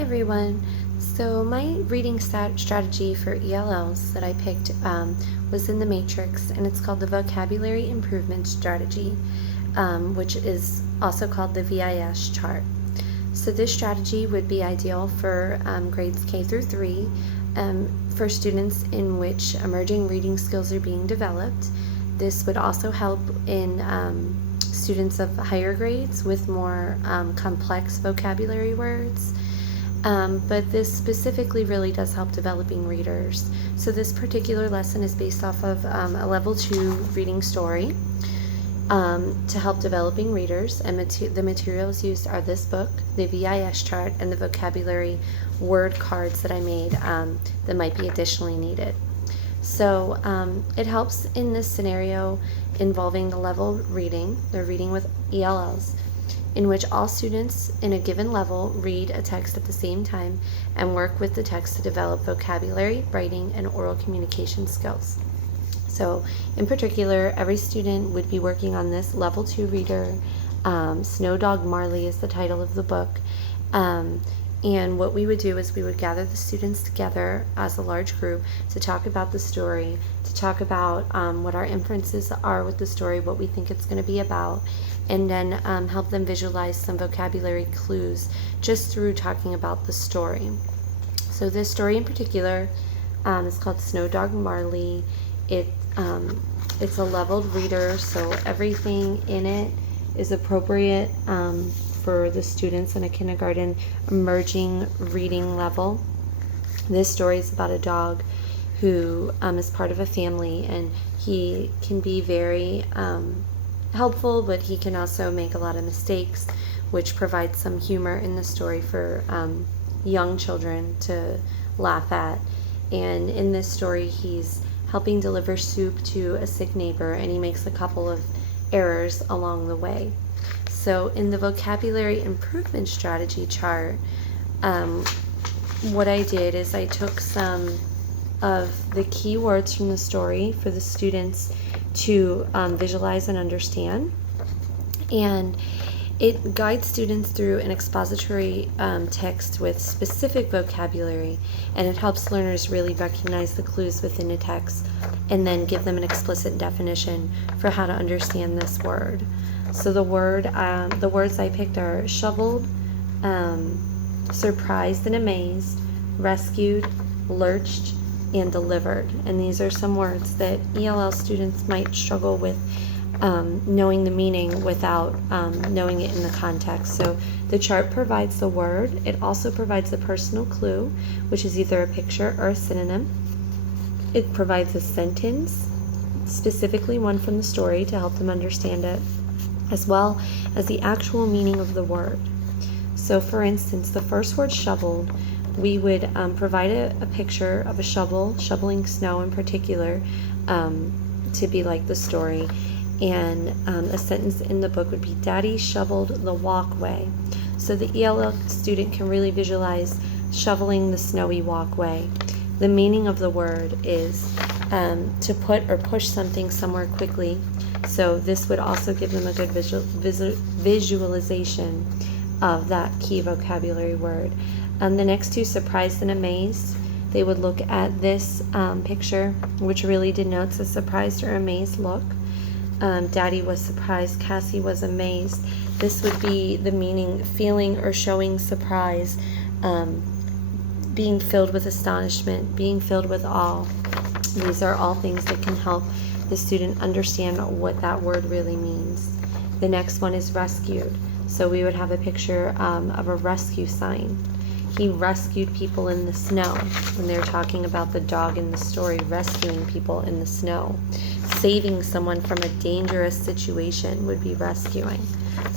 Hi everyone. So my reading strategy for ELLs that I picked was in the Matrix, and it's called the Vocabulary Improvement Strategy, which is also called the VIS chart. So this strategy would be ideal for grades K through 3, for students in which emerging reading skills are being developed. This would also help in students of higher grades with more complex vocabulary words. But this specifically really does help developing readers. So this particular lesson is based off of a level 2 reading story to help developing readers, and the materials used are this book, the VIS chart, and the vocabulary word cards that I made that might be additionally needed. So it helps in this scenario involving the level reading, the reading with ELLs, in which all students in a given level read a text at the same time and work with the text to develop vocabulary, writing, and oral communication skills. So in particular, every student would be working on this level 2 reader. Snow Dog Marley is the title of the book. And what we would do is we would gather the students together as a large group to talk about the story, to talk about what our inferences are with the story, what we think it's going to be about, and then help them visualize some vocabulary clues just through talking about the story. So this story in particular is called Snow Dog Marley. It's a leveled reader, so everything in it is appropriate for the students in a kindergarten emerging reading level. This story is about a dog who is part of a family, and he can be very helpful, but he can also make a lot of mistakes, which provides some humor in the story for young children to laugh at. And in this story, he's helping deliver soup to a sick neighbor, and he makes a couple of errors along the way. So in the vocabulary improvement strategy chart, what I did is I took some of the key words from the story for the students to visualize and understand, and it guides students through an expository text with specific vocabulary, and it helps learners really recognize the clues within the text and then give them an explicit definition for how to understand this word. So the words I picked are shoveled, surprised and amazed, rescued, lurched, and delivered. And these are some words that ELL students might struggle with knowing the meaning without knowing it in the context. So the chart provides the word. It also provides a personal clue, which is either a picture or a synonym. It provides a sentence, specifically one from the story to help them understand it, as well as the actual meaning of the word. So for instance, the first word shoveled, we would provide a picture of a shovel, shoveling snow in particular, to be like the story. And a sentence in the book would be, Daddy shoveled the walkway. So the ELL student can really visualize shoveling the snowy walkway. The meaning of the word is to put or push something somewhere quickly. So this would also give them a good visualization of that key vocabulary word. The next two, surprised and amazed, they would look at this picture, which really denotes a surprised or amazed look. Daddy was surprised, Cassie was amazed. This would be the meaning, feeling or showing surprise, being filled with astonishment, being filled with awe. These are all things that can help the student understand what that word really means. The next one is rescued. So we would have a picture of a rescue sign. He rescued people in the snow, when they're talking about the dog in the story rescuing people in the snow. Saving someone from a dangerous situation would be rescuing.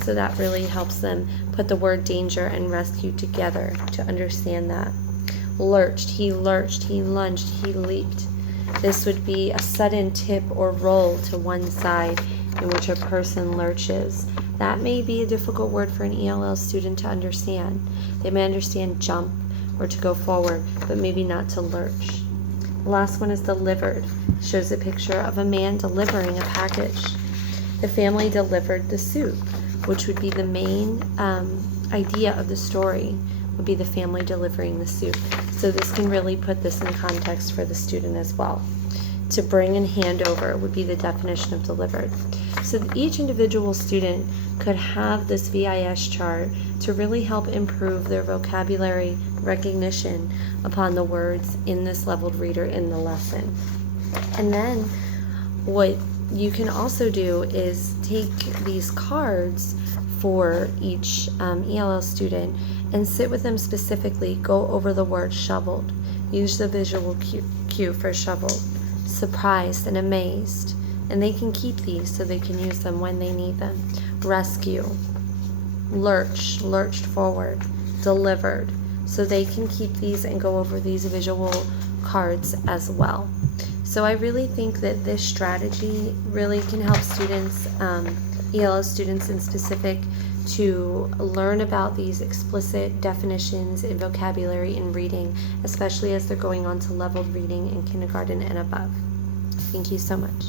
So that really helps them put the word danger and rescue together to understand that. Lurched, he lunged, he leaped. This would be a sudden tip or roll to one side in which a person lurches. That may be a difficult word for an ELL student to understand. They may understand jump or to go forward, but maybe not to lurch. The last one is delivered. Shows a picture of a man delivering a package. The family delivered the soup, which would be the main idea of the story, would be the family delivering the soup. So this can really put this in context for the student as well. To bring and hand over would be the definition of delivered. So that each individual student could have this VIS chart to really help improve their vocabulary recognition upon the words in this leveled reader in the lesson. And then what you can also do is take these cards for each ELL student and sit with them specifically, go over the word shoveled, use the visual cue for shoveled, surprised and amazed, and they can keep these so they can use them when they need them. Rescue, lurched forward, delivered, so they can keep these and go over these visual cards as well. So I really think that this strategy really can help students, ELL students in specific, to learn about these explicit definitions in vocabulary and reading, especially as they're going on to leveled reading in kindergarten and above. Thank you so much.